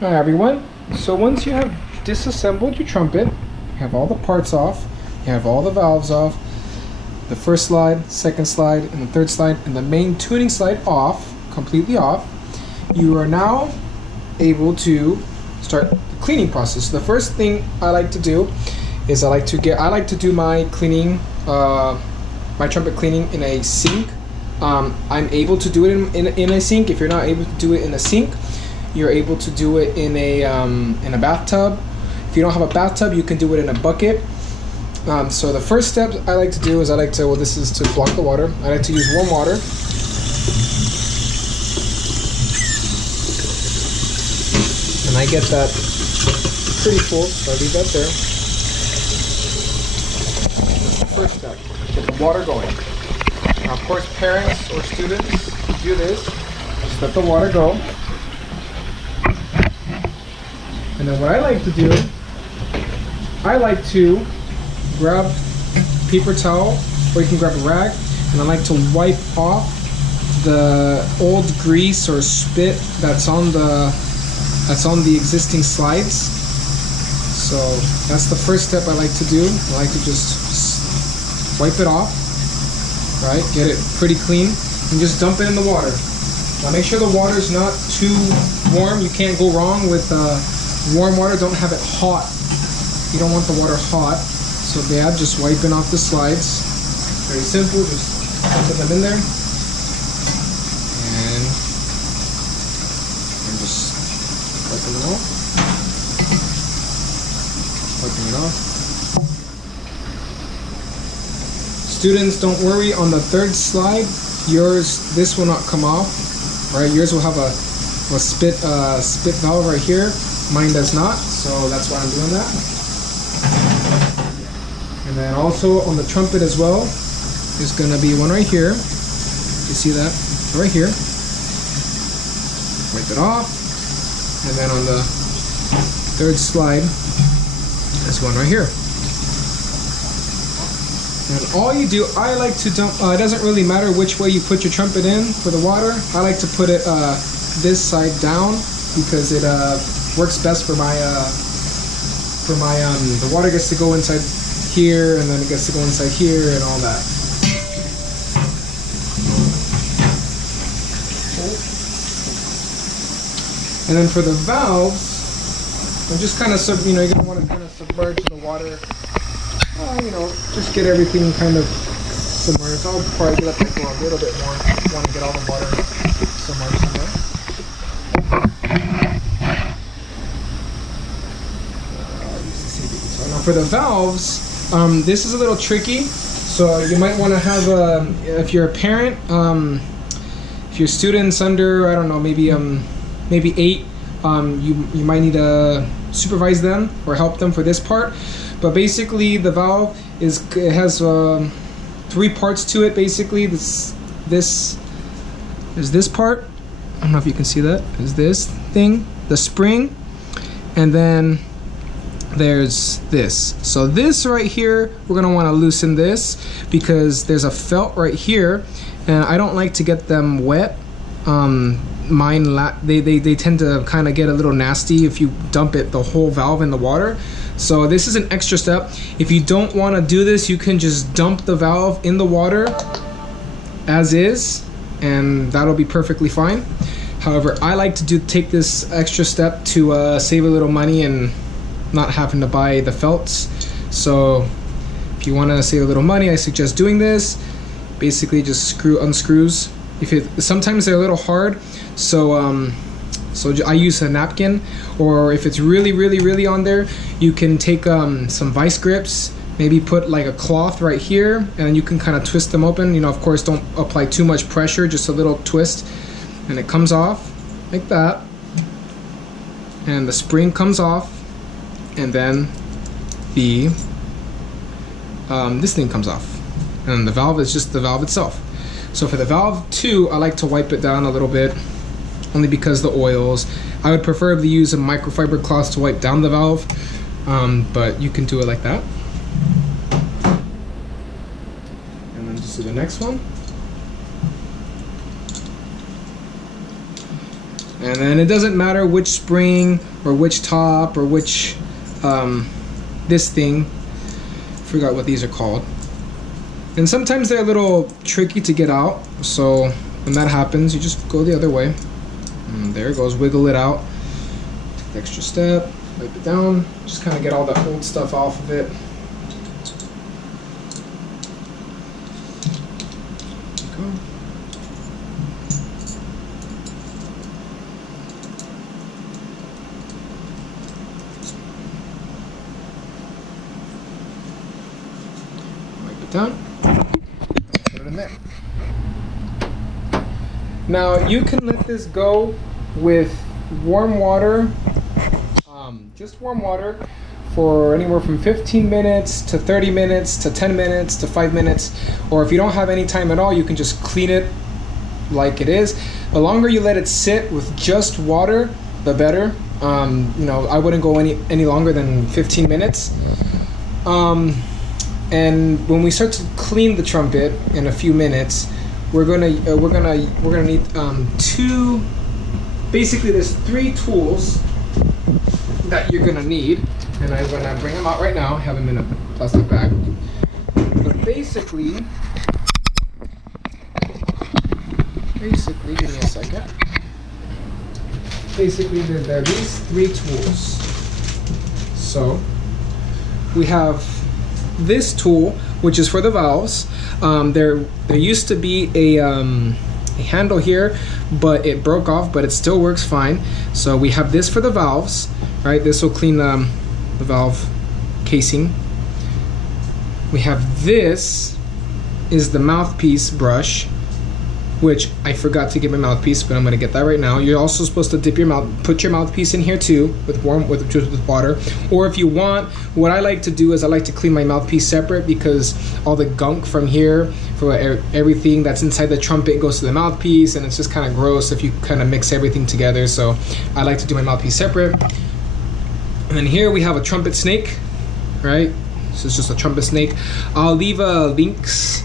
Hi everyone. So once you have disassembled your trumpet, you have all the parts off, you have all the valves off, the first slide, second slide, and the third slide, and the main tuning slide off, completely off, you are now able to start the cleaning process. So the first thing I like to do is I like to do my cleaning, my trumpet cleaning in a sink. I'm able to do it in a sink. If you're not able to do it in a sink, you're able to do it in a bathtub. If you don't have a bathtub, you can do it in a bucket. So the first step I like to do is this is to block the water. I like to use warm water. And I get that pretty full, so I leave that there. First step, get the water going. Now, of course, parents or students do this. Just let the water go. And then what I like to do, I like to grab a paper towel, or you can grab a rag, and I like to wipe off the old grease or spit that's on the existing slides. So that's the first step I like to do. I like to just wipe it off, right? Get it pretty clean, and just dump it in the water. Now make sure the water is not too warm. You can't go wrong with warm water. Don't have it hot. You don't want the water hot. So yeah, just wiping off the slides. Very simple, just put them in there. And I'm just wiping them off. Wiping it off. Students, don't worry, on the third slide, this will not come off. Right, yours will have a spit valve right here. Mine does not, so that's why I'm doing that. And then also on the trumpet as well, there's going to be one right here. You see that? Right here. Wipe it off. And then on the third slide, there's one right here. And all you do, I like to dump, it doesn't really matter which way you put your trumpet in for the water. I like to put it this side down because it works best for my the water gets to go inside here, and then it gets to go inside here and all that. And then for the valves, I'm just kind of you're gonna want to kind of submerge the water. Just get everything kind of submerged. I'll probably let that go a little bit more. Want to get all the water submerged in there. Now for the valves, this is a little tricky. So you might want to have if you're a parent, if your student's under, I don't know, maybe 8, you might need to supervise them or help them for this part. But basically, the valve has 3 parts to it. Basically, there's this part. I don't know if you can see that. There's this thing, the spring, and then there's this. So this right here, we're gonna want to loosen this because there's a felt right here, and I don't like to get them wet. They tend to kind of get a little nasty if you dump the whole valve in the water. So this is an extra step. If you don't want to do this, you can just dump the valve in the water as is, and that'll be perfectly fine. However, I like to take this extra step to save a little money and not having to buy the felts. So if you want to save a little money, I suggest doing this. Basically just unscrews. Sometimes they're a little hard, so I use a napkin, or if it's really on there, you can take some vice grips, maybe put like a cloth right here, and you can kind of twist them open. Of course, don't apply too much pressure, just a little twist, and it comes off like that, and the spring comes off, and then this thing comes off, and the valve is just the valve itself. So for the valve 2, I like to wipe it down a little bit, only because the oils. I would preferably use a microfiber cloth to wipe down the valve, but you can do it like that. And then just do the next one. And then it doesn't matter which spring or which top or which this thing, forgot what these are called. And sometimes they're a little tricky to get out, so when that happens you just go the other way. And there it goes, wiggle it out, take the extra step, wipe it down, just kind of get all the old stuff off of it. Done. Put it in there. Now you can let this go with warm water, just warm water, for anywhere from 15 minutes to 30 minutes to 10 minutes to 5 minutes. Or if you don't have any time at all, you can just clean it like it is. The longer you let it sit with just water, the better. You know, I wouldn't go any longer than 15 minutes. And when we start to clean the trumpet in a few minutes, we're gonna need two. Basically, there's 3 tools that you're gonna need, and I'm gonna bring them out right now. Have them in a plastic bag. But basically, give me a second. Basically, there are these 3 tools. So we have this tool, which is for the valves. There used to be a handle here, but it broke off, but it still works fine. So we have this for the valves, right? This will clean the valve casing. We have this is the mouthpiece brush, which I forgot to get my mouthpiece, but I'm gonna get that right now. You're also supposed to put your mouthpiece in here too, with water. Or if you want, what I like to do is I like to clean my mouthpiece separate, because all the gunk from here, for everything that's inside the trumpet, goes to the mouthpiece, and it's just kind of gross if you kind of mix everything together. So I like to do my mouthpiece separate. And then here we have a trumpet snake, right? This is just a trumpet snake. I'll leave links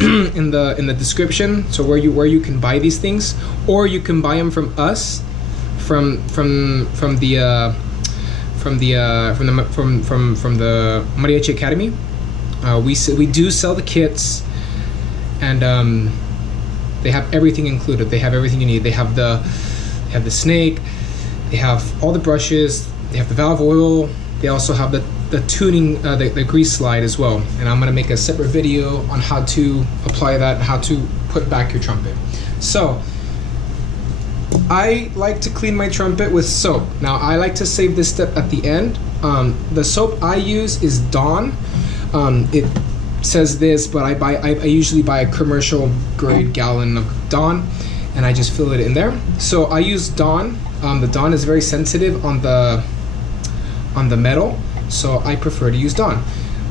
in the description, so where you can buy these things, or you can buy them from us, from the Mariachi Academy. We do sell the kits, and they have everything included. They have everything you need. They have the snake, they have all the brushes, they have the valve oil, they also have the tuning, the grease slide as well. And I'm gonna make a separate video on how to apply that and how to put back your trumpet. So I like to clean my trumpet with soap. Now I like to save this step at the end. The soap I use is Dawn. It says this, but I usually buy a commercial grade gallon of Dawn, and I just fill it in there. So I use Dawn. The Dawn is very sensitive on the metal, so I prefer to use Dawn.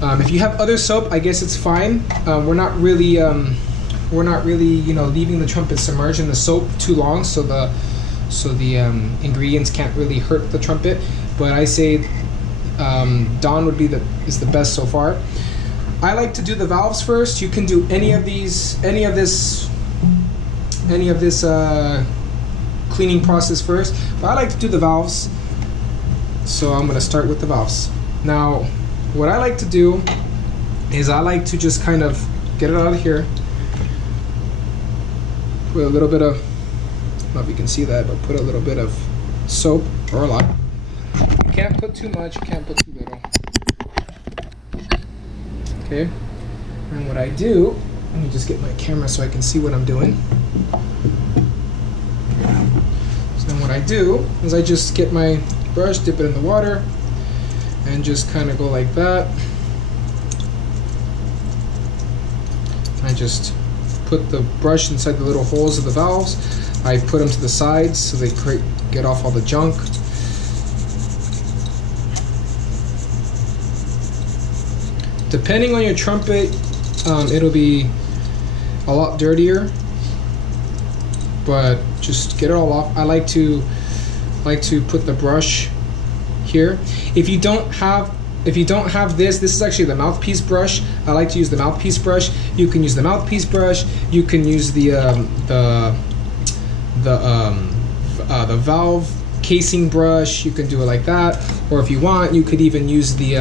If you have other soap, I guess it's fine. We're not really leaving the trumpet submerged in the soap too long, so the ingredients can't really hurt the trumpet. But I say Dawn is the best so far. I like to do the valves first. You can do any of this cleaning process first, but I like to do the valves. So I'm gonna start with the valves. Now, what I like to do is I like to just kind of get it out of here. Put a little bit of, I don't know if you can see that, but put a little bit of soap, or a lot. You can't put too much, you can't put too little. Okay, and what I do, let me just get my camera so I can see what I'm doing. So then what I do is I just get my brush, dip it in the water, and just kind of go like that. I just put the brush inside the little holes of the valves. I put them to the sides so they get off all the junk. Depending on your trumpet, it'll be a lot dirtier, but just get it all off. I like to put the brush here. If you don't have this is actually the mouthpiece brush. I like to use the mouthpiece brush. You can use the mouthpiece brush. You can use the the valve casing brush, you can do it like that, or if you want, you could even use the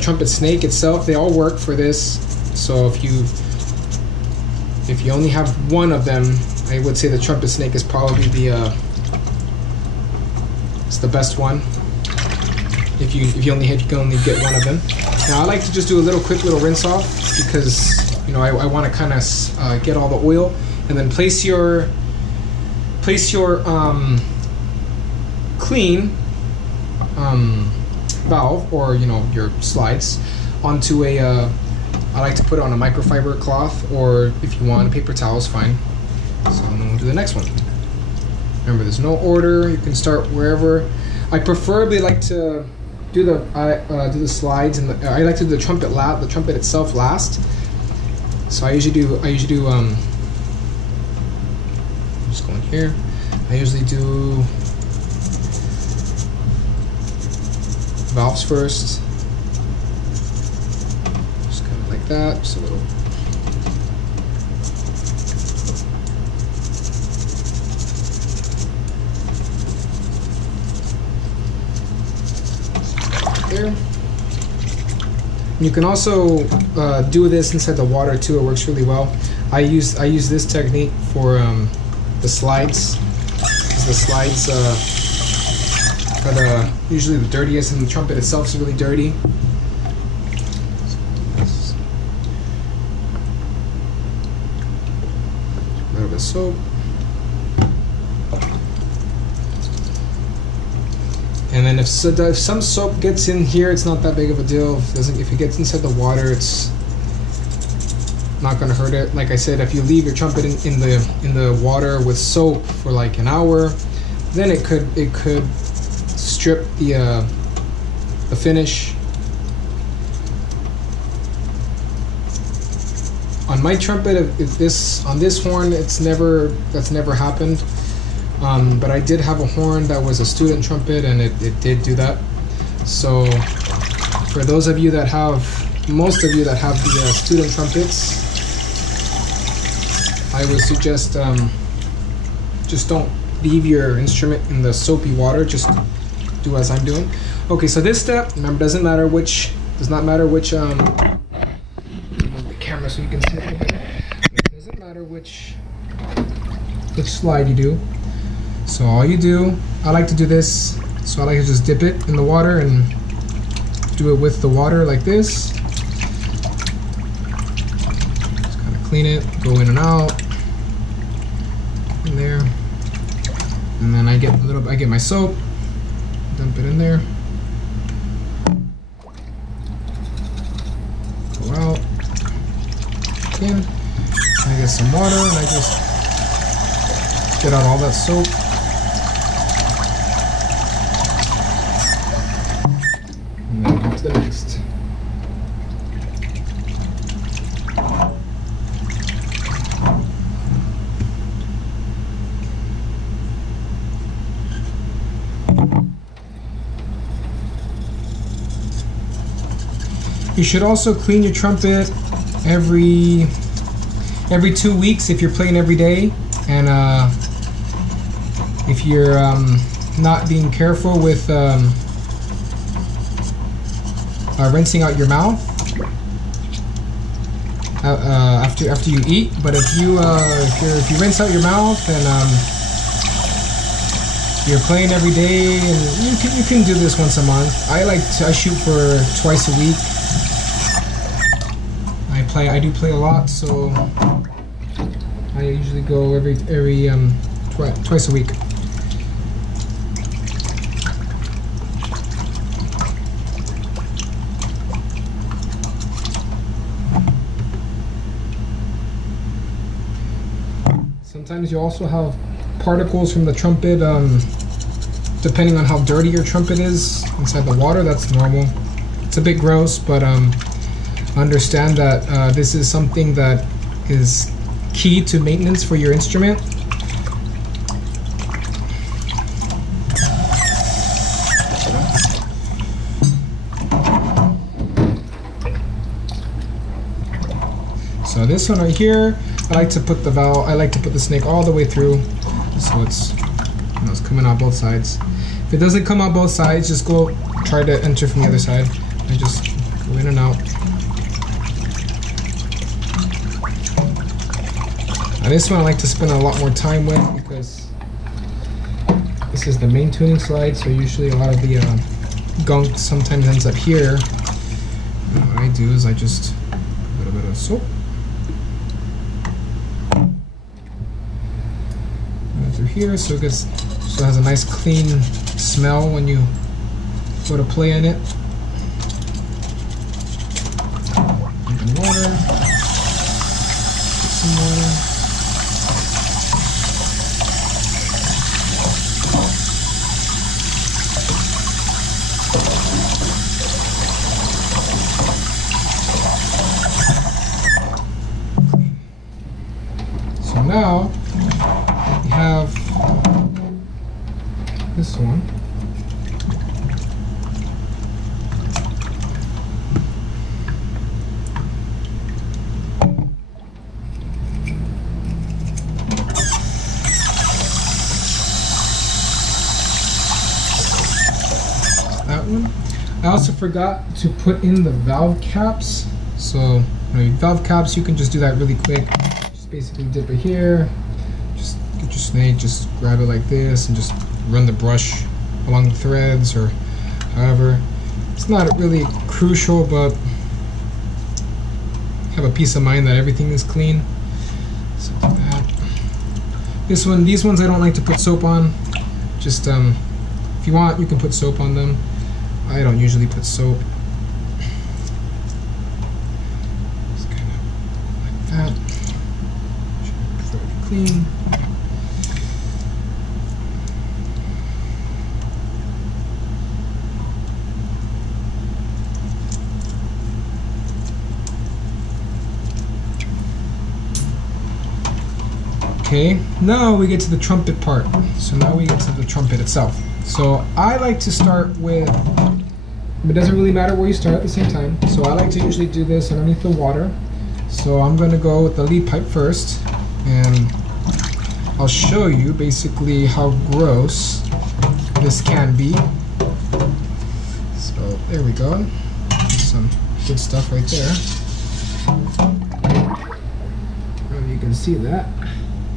trumpet snake itself. They all work for this. So if you only have one of them, I would say the trumpet snake is probably it's the best one. If you can only get one of them. Now I like to just do a quick little rinse off because I want to kind of get all the oil, and then place your clean valve, or your slides, onto a I like to put it on a microfiber cloth, or if you want a paper towel is fine. So then we'll do the next one. Remember, there's no order. You can start wherever. I preferably like to do the slides, and I like to do the trumpet itself last. So I usually do I'm just going here. I usually do valves first. Just kind of like that, just a little. There. You can also do this inside the water too. It works really well. I use this technique for the slides. The slides are usually the dirtiest, and the trumpet itself is really dirty. A little bit of soap. And then if some soap gets in here, it's not that big of a deal. If it gets inside the water, it's not going to hurt it. Like I said, if you leave your trumpet in the water with soap for like an hour, then it could strip the finish. On my trumpet, on this horn, that's never happened. But I did have a horn that was a student trumpet, and it did do that. So for those of you that have, most of you that have the student trumpets, I would suggest just don't leave your instrument in the soapy water. Just do as I'm doing. Okay, so this step, remember, does not matter which move the camera so you can see it. It doesn't matter which slide you do. So all you do, I like to do this, so I like to just dip it in the water and do it with the water like this. Just kind of clean it, go in and out, in there, and then I get my soap, dump it in there, go out, in, I get some water, and I just get out all that soap. And then on to the next. You should also clean your trumpet every 2 weeks if you're playing every day, and if you're not being careful with rinsing out your mouth after you eat. But if you rinse out your mouth and you're playing every day, and you can do this once a month. I shoot for twice a week. I do play a lot, so I usually go twice a week. Sometimes you also have particles from the trumpet, depending on how dirty your trumpet is inside the water. That's normal. It's a bit gross, but understand that this is something that is key to maintenance for your instrument. So this one right here, I like to put the snake all the way through. so it's, it's coming out both sides. If it doesn't come out both sides, just go try to enter from the other side and just go in and out. Now this one I like to spend a lot more time with because this is the main tuning slide, so usually a lot of the gunk sometimes ends up here. And what I do is I just put a little bit of soap through here, so it has a nice clean smell when you go to play in it. And water, get some water. So now we have this one. That one. I also forgot to put in the valve caps. So valve caps, you can just do that really quick. Just basically dip it here. Just get your snake, just grab it like this and just run the brush along the threads or however. It's not really crucial, but have a peace of mind that everything is clean. So like that. These ones I don't like to put soap on. Just if you want, you can put soap on them. I don't usually put soap. Just kind of like that. Should be clean. Okay, now we get to the trumpet part. So now we get to the trumpet itself. So I like to start with, it doesn't really matter where you start at the same time. So I like to usually do this underneath the water. So I'm going to go with the lead pipe first, and I'll show you basically how gross this can be. So there we go. Some good stuff right there. You can see that.